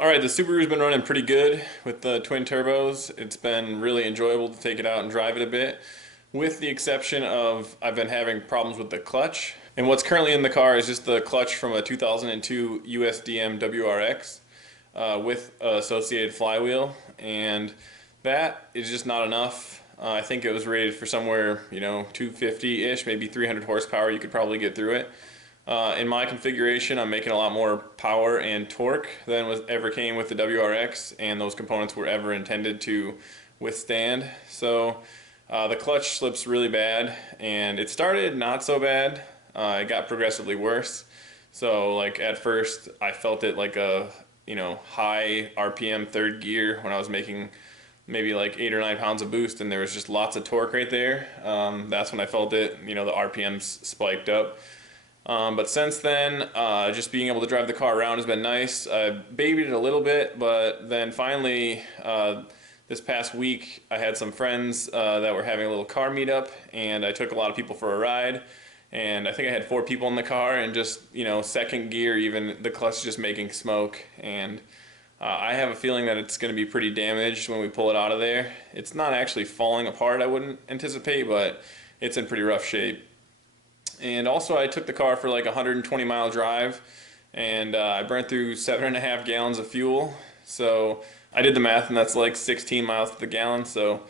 Alright, the Subaru's been running pretty good with the twin turbos. It's been really enjoyable to take it out and drive it a bit, with the exception of I've been having problems with the clutch. And what's currently in the car is just the clutch from a 2002 USDM WRX with associated flywheel, and that is just not enough. I think it was rated for somewhere, 250-ish, maybe 300 horsepower. You could probably get through it. In my configuration, I'm making a lot more power and torque than ever came with the WRX, and those components were ever intended to withstand. So the clutch slips really bad, and it started not so bad. It got progressively worse. So like at first, I felt it like a high RPM third gear when I was making maybe like 8 or 9 pounds of boost, and there was just lots of torque right there. That's when I felt it. The RPMs spiked up. But since then, just being able to drive the car around has been nice. I babied it a little bit, but then finally, this past week, I had some friends that were having a little car meetup, and I took a lot of people for a ride. And I think I had 4 people in the car, and just, second gear, even the clutch is just making smoke. And I have a feeling that it's going to be pretty damaged when we pull it out of there. It's not actually falling apart, I wouldn't anticipate, but it's in pretty rough shape. And also I took the car for like a 120-mile drive, and I burnt through 7.5 gallons of fuel. So I did the math, and that's like 16 miles to the gallon. So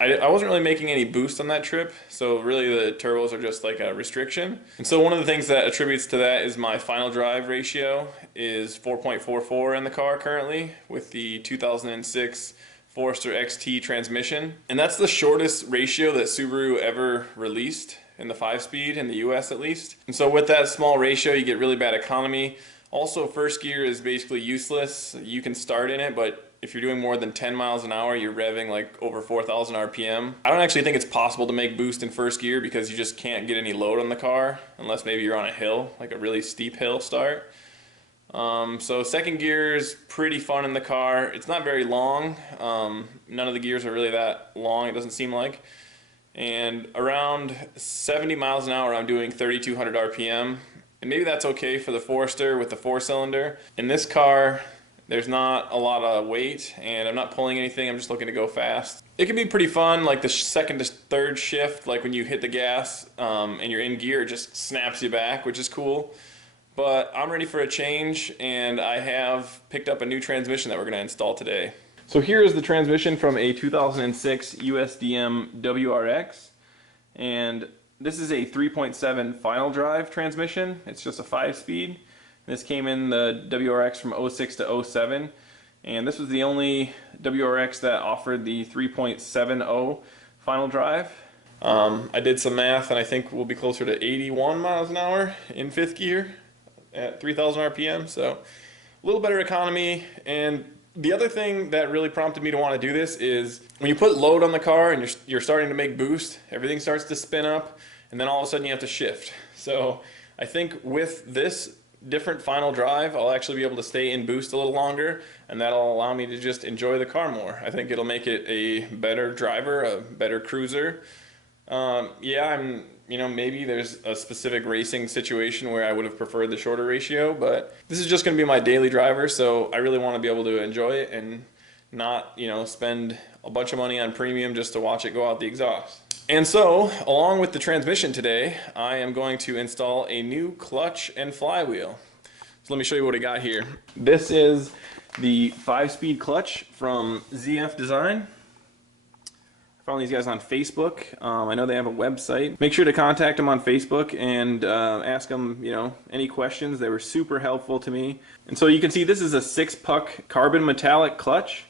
I wasn't really making any boost on that trip, so really the turbos are just like a restriction. And so one of the things that attributes to that is my final drive ratio is 4.44 in the car currently with the 2006 Forester XT transmission. And that's the shortest ratio that Subaru ever released in the 5-speed, in the US at least. And so with that small ratio, you get really bad economy. Also, first gear is basically useless. You can start in it, but if you're doing more than 10 miles an hour, you're revving like over 4,000 RPM. I don't actually think it's possible to make boost in first gear because you just can't get any load on the car unless maybe you're on a hill, like a really steep hill start. So second gear is pretty fun in the car. It's not very long. None of the gears are really that long, it doesn't seem like. And around 70 miles an hour, I'm doing 3,200 RPM. And maybe that's okay for the Forester with the 4-cylinder. In this car, there's not a lot of weight, and I'm not pulling anything, I'm just looking to go fast. It can be pretty fun, like the second to third shift, like when you hit the gas and you're in gear, it just snaps you back, which is cool. But I'm ready for a change, and I have picked up a new transmission that we're going to install today. So here is the transmission from a 2006 USDM WRX, and this is a 3.7 final drive transmission. It's just a 5-speed. This came in the WRX from 06 to 07, and this was the only WRX that offered the 3.70 final drive. I did some math, and I think we'll be closer to 81 miles an hour in 5th gear at 3,000 RPM, so a little better economy. And the other thing that really prompted me to want to do this is when you put load on the car and you're starting to make boost, everything starts to spin up, and then all of a sudden you have to shift. So I think with this different final drive, I'll actually be able to stay in boost a little longer, and that'll allow me to just enjoy the car more. I think it'll make it a better driver, a better cruiser. Maybe there's a specific racing situation where I would have preferred the shorter ratio, but this is just going to be my daily driver, so I really want to be able to enjoy it and not, spend a bunch of money on premium just to watch it go out the exhaust. And so, along with the transmission today, I am going to install a new clutch and flywheel. So let me show you what I got here. This is the 5-speed clutch from ZF Design. Found these guys on Facebook. I know they have a website. Make sure to contact them on Facebook and ask them, any questions. They were super helpful to me. And so you can see this is a 6-puck carbon metallic clutch,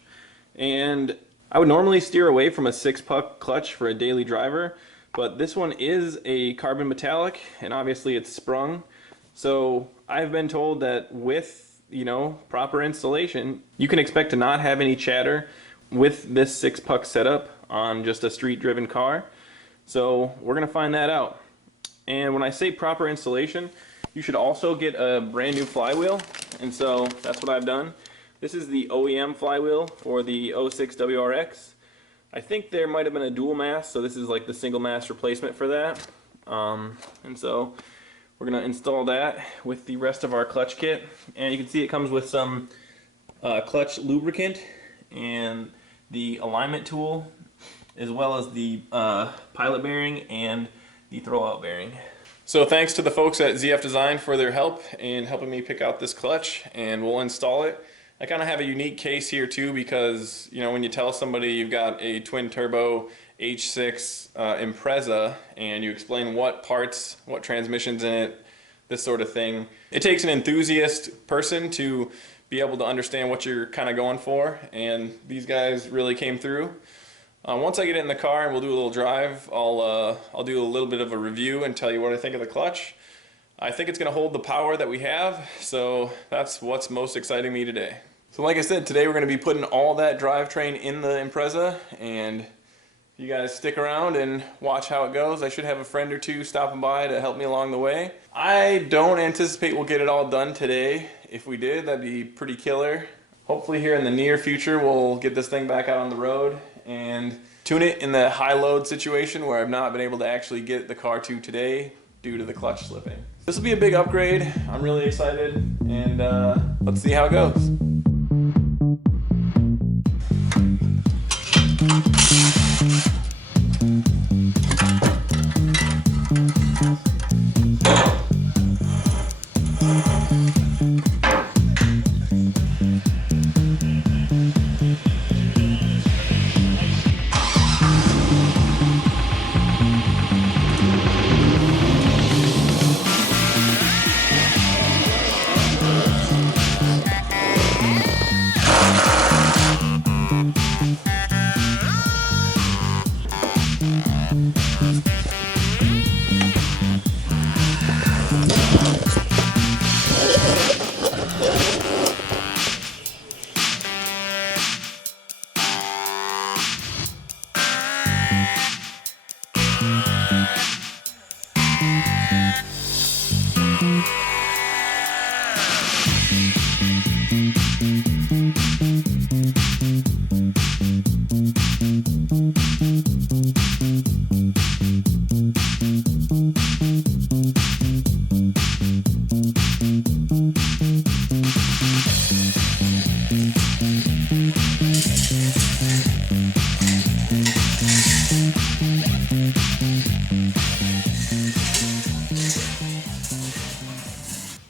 and I would normally steer away from a 6-puck clutch for a daily driver, but this one is a carbon metallic, and obviously it's sprung. So I've been told that with, proper installation, you can expect to not have any chatter with this 6-puck setup. on just a street driven car. So we're gonna find that out. And when I say proper installation, you should also get a brand new flywheel. And so that's what I've done. This is the OEM flywheel for the 06 WRX. I think there might have been a dual mass, so this is like the single mass replacement for that. And so we're gonna install that with the rest of our clutch kit. And you can see it comes with some clutch lubricant and the alignment tool, as well as the pilot bearing and the throwout bearing. So thanks to the folks at ZF Design for their help in helping me pick out this clutch, and we'll install it. I kind of have a unique case here too, because you know, when you tell somebody you've got a twin turbo H6 Impreza and you explain what parts, what transmissions in it, this sort of thing, it takes an enthusiast person to be able to understand what you're kind of going for, and these guys really came through. Once I get it in the car and we'll do a little drive, I'll do a little bit of a review and tell you what I think of the clutch. I think it's going to hold the power that we have, so that's what's most exciting me today. So like I said, today we're going to be putting all that drivetrain in the Impreza, and you guys stick around and watch how it goes. I should have a friend or two stopping by to help me along the way. I don't anticipate we'll get it all done today. If we did, that'd be pretty killer. Hopefully here in the near future we'll get this thing back out on the road and tune it in the high load situation where I've not been able to actually get the car to today due to the clutch slipping. This will be a big upgrade. I'm really excited, and let's see how it goes.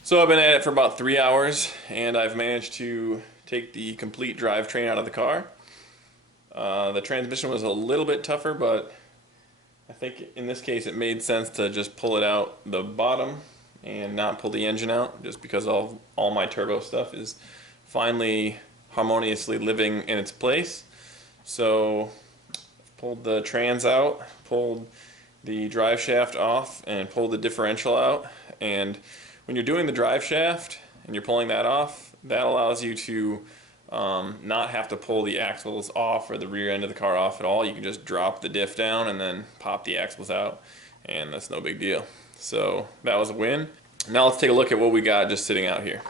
So I've been at it for about 3 hours, and I've managed to take the complete drivetrain out of the car. The transmission was a little bit tougher, but I think in this case it made sense to just pull it out the bottom and not pull the engine out, just because all my turbo stuff is finally harmoniously living in its place. So I've pulled the trans out, pulled the drive shaft off, and pulled the differential out. And when you're doing the drive shaft and you're pulling that off, that allows you to not have to pull the axles off or the rear end of the car off at all. You can just drop the diff down and then pop the axles out, and that's no big deal. So that was a win. Now let's take a look at what we got just sitting out here.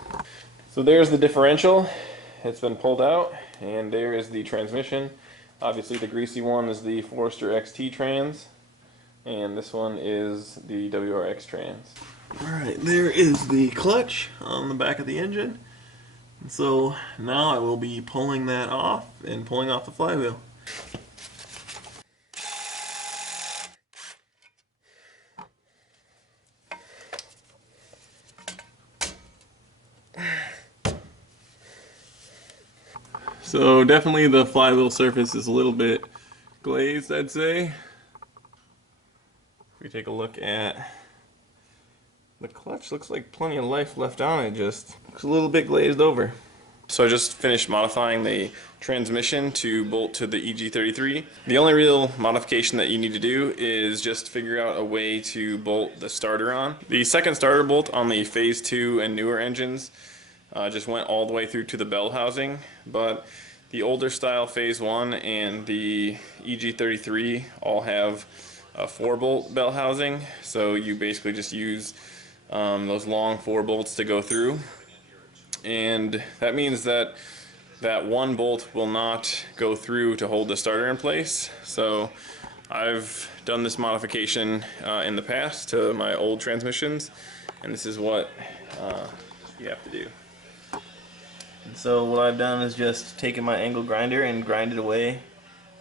So there's the differential. It's been pulled out, and there is the transmission. Obviously the greasy one is the Forester XT trans, and this one is the WRX trans. Alright, there is the clutch on the back of the engine. And so now I will be pulling that off and pulling off the flywheel. So definitely the flywheel surface is a little bit glazed, I'd say. If we take a look at the clutch, looks like plenty of life left on it, just looks a little bit glazed over. So I just finished modifying the transmission to bolt to the EG33. The only real modification that you need to do is just figure out a way to bolt the starter on. The second starter bolt on the Phase 2 and newer engines just went all the way through to the bell housing, but The older style Phase 1 and the EG33 all have a 4-bolt belt housing, so you basically just use those long 4 bolts to go through, and that means that that 1 bolt will not go through to hold the starter in place. So I've done this modification in the past to my old transmissions, and this is what you have to do. So what I've done is just taken my angle grinder and grinded away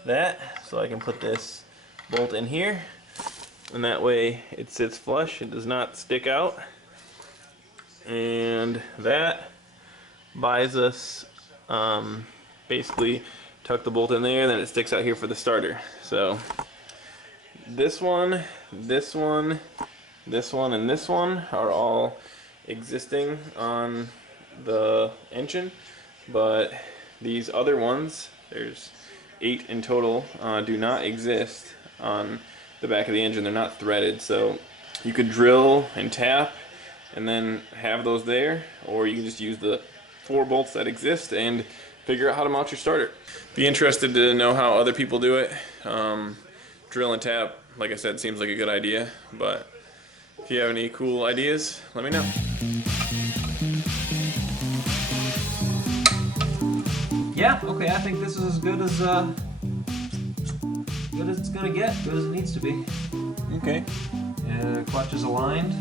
that, so I can put this bolt in here, and that way it sits flush, it does not stick out, and that buys us basically tuck the bolt in there, then it sticks out here for the starter. So this one, this one, this one, and this one are all existing on the engine, but these other ones, there's 8 in total, do not exist on the back of the engine. They're not threaded, so you could drill and tap and then have those there, or you can just use the 4 bolts that exist and figure out how to mount your starter. Be interested to know how other people do it. Drill and tap, like I said, seems like a good idea, but if you have any cool ideas, let me know. Yeah, okay, I think this is as good as it's gonna get, good as it needs to be. Okay. Clutch is aligned.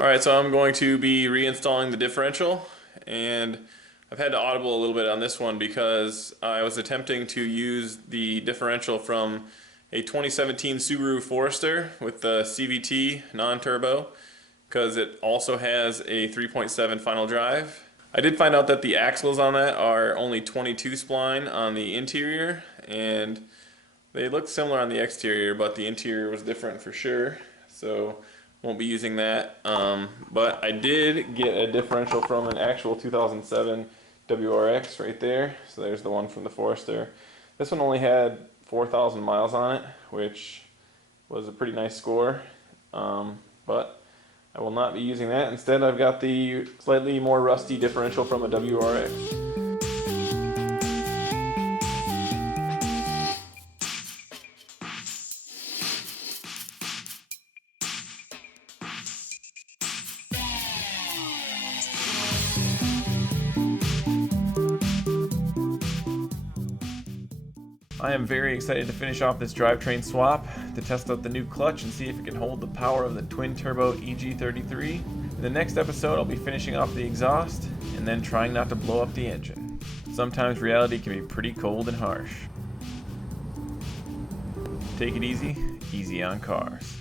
Alright, so I'm going to be reinstalling the differential, and I've had to audible a little bit on this one because I was attempting to use the differential from a 2017 Subaru Forester with the CVT non-turbo, because it also has a 3.7 final drive. I did find out that the axles on that are only 22 spline on the interior, and they look similar on the exterior, but the interior was different for sure, so won't be using that. But I did get a differential from an actual 2007 WRX right there. So there's the one from the Forester. This one only had 4,000 miles on it, which was a pretty nice score. But I will not be using that. Instead, I've got the slightly more rusty differential from a WRX. I am very excited to finish off this drivetrain swap to test out the new clutch and see if it can hold the power of the twin-turbo EG33. In the next episode, I'll be finishing off the exhaust and then trying not to blow up the engine. Sometimes reality can be pretty cold and harsh. Take it easy, easy on cars.